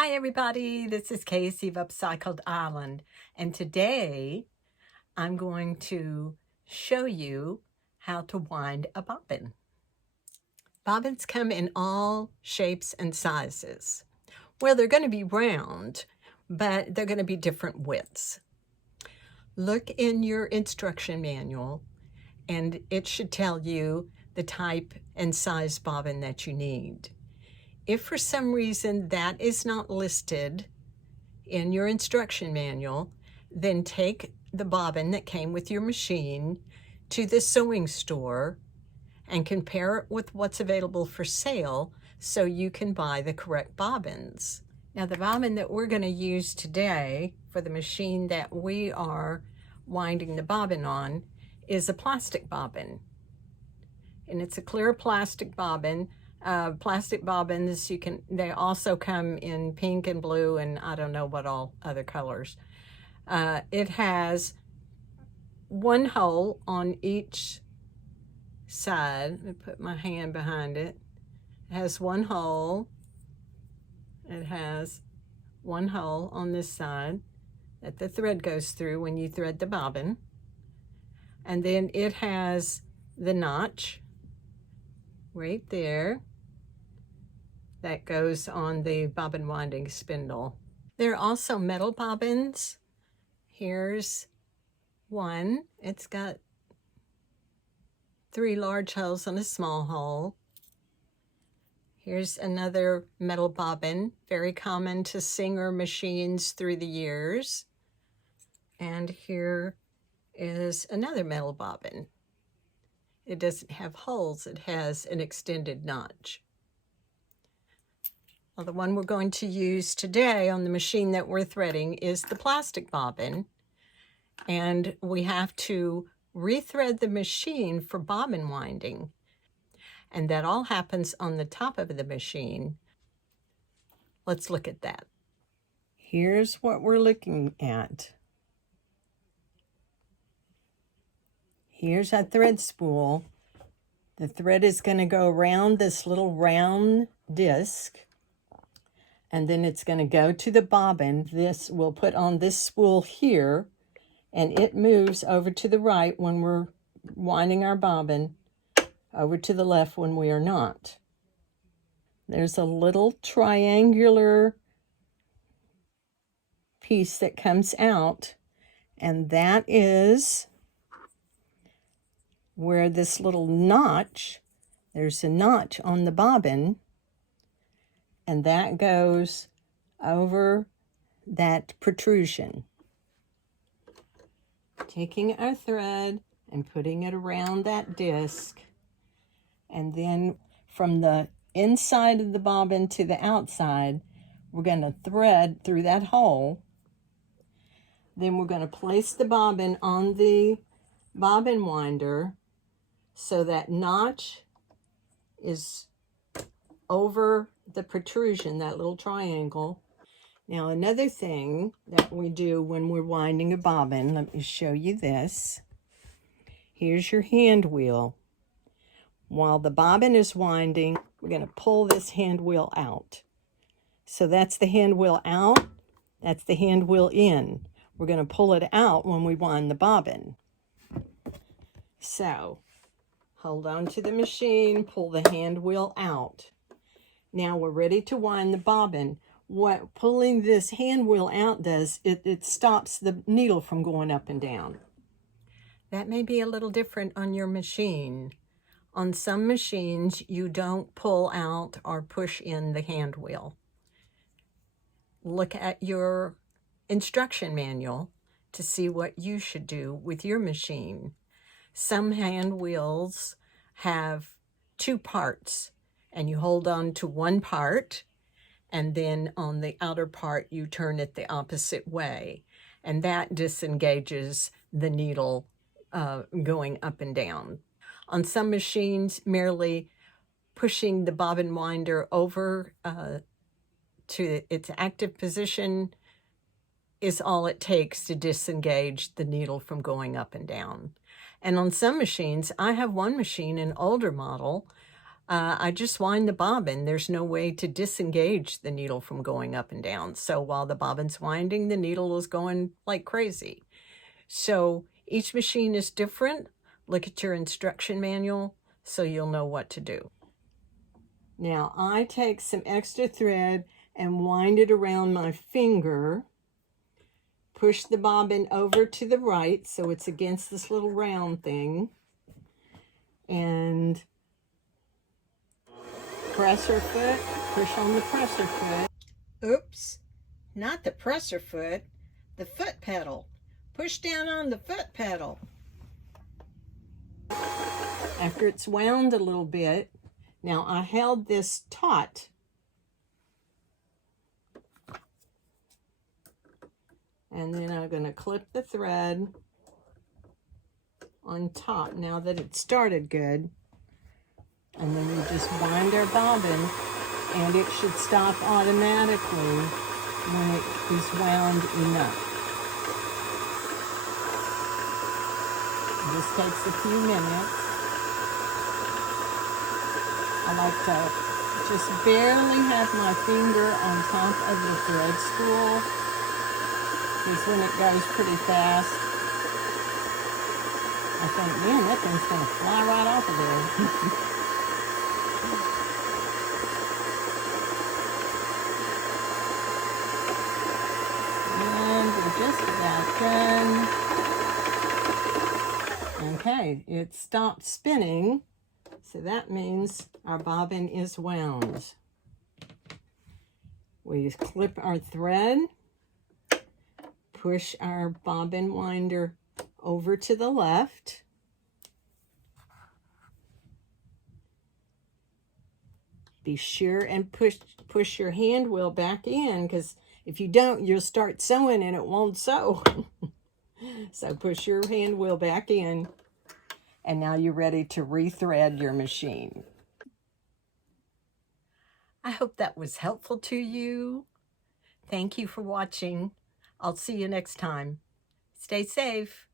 Hi everybody, this is Casey of Upcycled Island, and today I'm going to show you how to wind a bobbin. Bobbins come in all shapes and sizes. Well, they're going to be round, but they're going to be different widths. Look in your instruction manual and it should tell you the type and size bobbin that you need. If for some reason that is not listed in your instruction manual, then take the bobbin that came with your machine to the sewing store and compare it with what's available for sale so you can buy the correct bobbins. Now, the bobbin that we're going to use today for the machine that we are winding the bobbin on is a plastic bobbin. And it's a clear plastic bobbin. Plastic bobbins, they also come in pink and blue and I don't know what all other colors. It has one hole on each side. Let me put my hand behind it. It has one hole. It has one hole on this side that the thread goes through when you thread the bobbin. And then it has the notch right there that goes on the bobbin winding spindle. There are also metal bobbins. Here's one. It's got 3 large holes and a small hole. Here's another metal bobbin, very common to Singer machines through the years. And here is another metal bobbin. It doesn't have holes, it has an extended notch. Well, the one we're going to use today on the machine that we're threading is the plastic bobbin, and we have to rethread the machine for bobbin winding, and that all happens on the top of the machine. Let's look at that. Here's what we're looking at. Here's our thread spool. The thread is going to go around this little round disc, and then it's going to go to the bobbin. This we'll put on this spool here, and it moves over to the right when we're winding our bobbin, over to the left when we are not. There's a little triangular piece that comes out, and that is where this little notch, there's a notch on the bobbin, and that goes over that protrusion. Taking our thread and putting it around that disc, and then from the inside of the bobbin to the outside, we're going to thread through that hole. Then we're going to place the bobbin on the bobbin winder so that notch is over the protrusion, that little triangle. Now, another thing that we do when we're winding a bobbin, let me show you this. Here's your hand wheel. While the bobbin is winding, we're going to pull this hand wheel out. So that's the hand wheel out, that's the hand wheel in. We're going to pull it out when we wind the bobbin. So, hold on to the machine, pull the hand wheel out. Now we're ready to wind the bobbin. What pulling this hand wheel out does, it stops the needle from going up and down. That may be a little different on your machine. On some machines, you don't pull out or push in the hand wheel. Look at your instruction manual to see what you should do with your machine. Some hand wheels have 2 parts, and you hold on to one part, and then on the outer part you turn it the opposite way, and that disengages the needle going up and down. On some machines, merely pushing the bobbin winder over to its active position is all it takes to disengage the needle from going up and down. And on some machines, I have one machine, an older model, I just wind the bobbin. There's no way to disengage the needle from going up and down. So while the bobbin's winding, the needle is going like crazy. So each machine is different. Look at your instruction manual so you'll know what to do. Now I take some extra thread and wind it around my finger. Push the bobbin over to the right so it's against this little round thing. And presser foot, push on the presser foot. Oops, not the presser foot, the foot pedal. Push down on the foot pedal. After it's wound a little bit, now I held this taut. And then I'm going to clip the thread on top now that it started good. And then we just wind our bobbin, and it should stop automatically when it is wound enough. This takes a few minutes. I like to just barely have my finger on top of the thread spool, because when it goes pretty fast, I think, man, that thing's going to fly right off of there. And we're just about done. Okay, it stopped spinning, so that means our bobbin is wound. We just clip our thread, push our bobbin winder over to the left. Be sure and push your hand wheel back in, because if you don't, you'll start sewing and it won't sew. So push your hand wheel back in, and now you're ready to rethread your machine. I hope that was helpful to you. Thank you for watching. I'll see you next time. Stay safe.